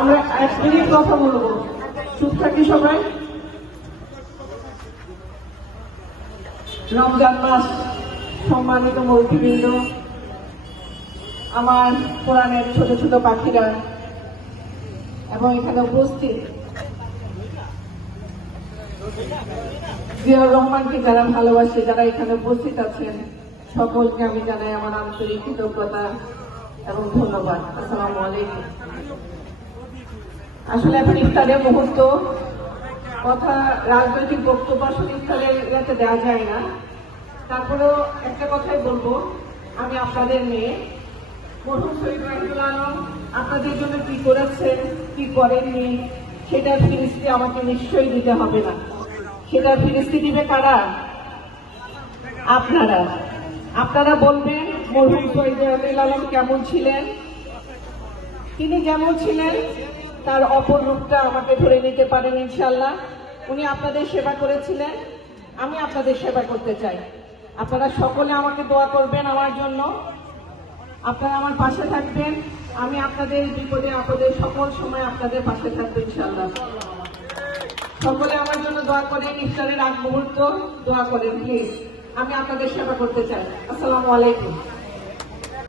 আমরা এক মিনিট কথা বলব। চুপ থাকি সবাই। রমজান মাস, সম্মানিত মৌখিবৃন্দ আমার কোরআনের ছোট ছোট পাখিরা, এবং এখানে উপস্থিত জিয়াউর রহমানকে যারা ভালোবাসে, যারা এখানে উপস্থিত আছেন, সকলকে আমি জানাই আমার আন্তরিক কৃতজ্ঞতা। এবং ধন্যবাদ। আসসালামু আসলে এখন ইফতারের মুহূর্ত। কথা, রাজনৈতিক বক্তব্য আসলে ইফতারের ইয়াতে দেওয়া যায় না। তারপরেও একটা কথাই বলব। আমি আপনাদের মেয়ে। মরহুম শহীদ রাহিদুল আলম, আপনাদের জন্য কি করেছেন, কি করেননি, সেটার ফিরিস্তি আমাকে নিশ্চয়ই দিতে হবে না। সেটার ফিরিস্তি দিবে কারা? আপনারা। আপনারা বলবেন মরহুম রাহিদুল আলম কেমন ছিলেন? তিনি যেমন ছিলেন, তার অপর রূপটা আমাকে ধরে নিতে পারেন ইনশাল্লাহ উনি আপনাদের সেবা করেছিলেন, আমি আপনাদের সেবা করতে চাই। আপনারা সকলে আমাকে দোয়া করবেন আমার জন্য। আপনারা আমার পাশে থাকবেন, আমি আপনাদের বিপদে আপদে সকল সময় আপনাদের পাশে থাকব ইনশাল্লাহ সকলে আমার জন্য দোয়া করেন ইফতারের আগ মুহূর্ত দোয়া করেন প্লিজ আমি আপনাদের সেবা করতে চাই। আসসালামু আলাইকুম।